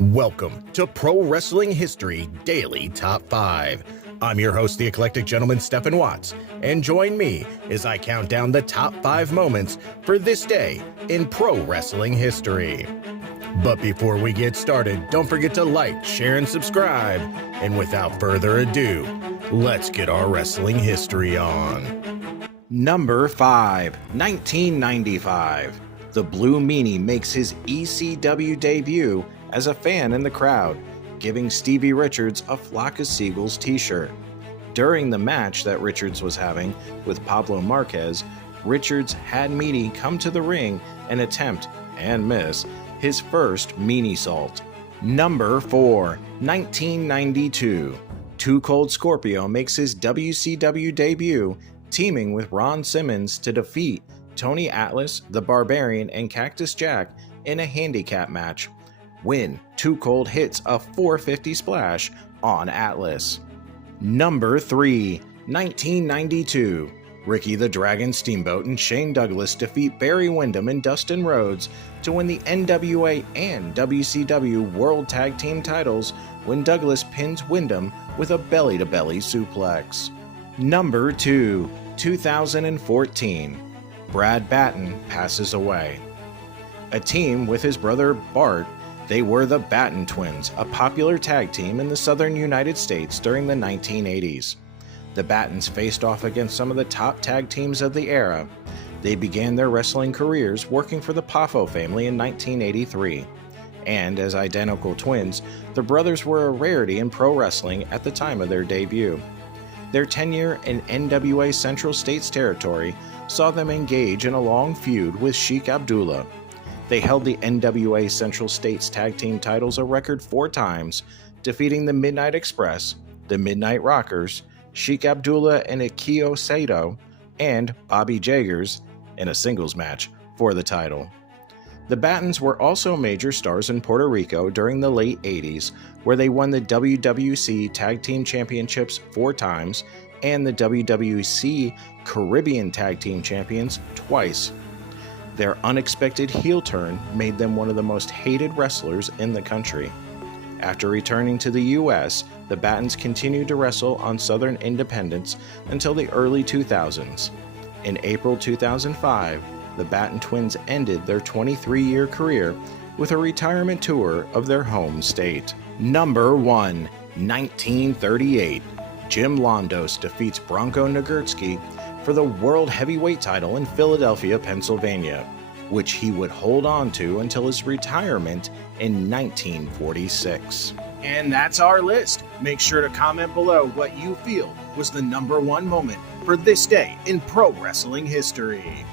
Welcome to Pro Wrestling History Daily Top 5. I'm your host, the eclectic gentleman, Stephen Watts, and join me as I count down the top 5 moments for this day in pro wrestling history. But before we get started, don't forget to like, share, and subscribe. And without further ado, let's get our wrestling history on. Number 5, 1995. The Blue Meanie makes his ECW debut as a fan in the crowd, giving Stevie Richards a Flock of Seagulls t-shirt. During the match that Richards was having with Pablo Marquez, Richards had Meanie come to the ring and attempt, and miss, his first Meanie Salt. Number 4, 1992. Too Cold Scorpio makes his WCW debut, teaming with Ron Simmons to defeat Tony Atlas, the Barbarian, and Cactus Jack in a handicap match, when Too Cold hits a 450 splash on Atlas. Number 3, 1992. Ricky the Dragon Steamboat and Shane Douglas defeat Barry Windham and Dustin Rhodes to win the NWA and WCW World Tag Team titles when Douglas pins Windham with a belly-to-belly suplex. Number 2, 2014. Brad Batten passes away. A team with his brother Bart, they were the Batten Twins, a popular tag team in the southern United States during the 1980s. The Battens faced off against some of the top tag teams of the era. They began their wrestling careers working for the Poffo family in 1983. And as identical twins, the brothers were a rarity in pro wrestling at the time of their debut. Their tenure in NWA Central States Territory saw them engage in a long feud with Sheik Abdullah. They held the NWA Central States Tag Team titles a record 4 times, defeating the Midnight Express, the Midnight Rockers, Sheik Abdullah and Akio Sato, and Bobby Jaggers in a singles match for the title. The Battens were also major stars in Puerto Rico during the late 80s, where they won the WWC Tag Team Championships 4 times and the WWC Caribbean Tag Team Champions twice. Their unexpected heel turn made them one of the most hated wrestlers in the country. After returning to the US, the Battens continued to wrestle on Southern Independence until the early 2000s. In April 2005, the Batten Twins ended their 23-year career with a retirement tour of their home state. Number 1, 1938. Jim Londos defeats Bronco Nagurski for the World Heavyweight title in Philadelphia, Pennsylvania, which he would hold on to until his retirement in 1946. And that's our list. Make sure to comment below what you feel was the number 1 moment for this day in pro wrestling history.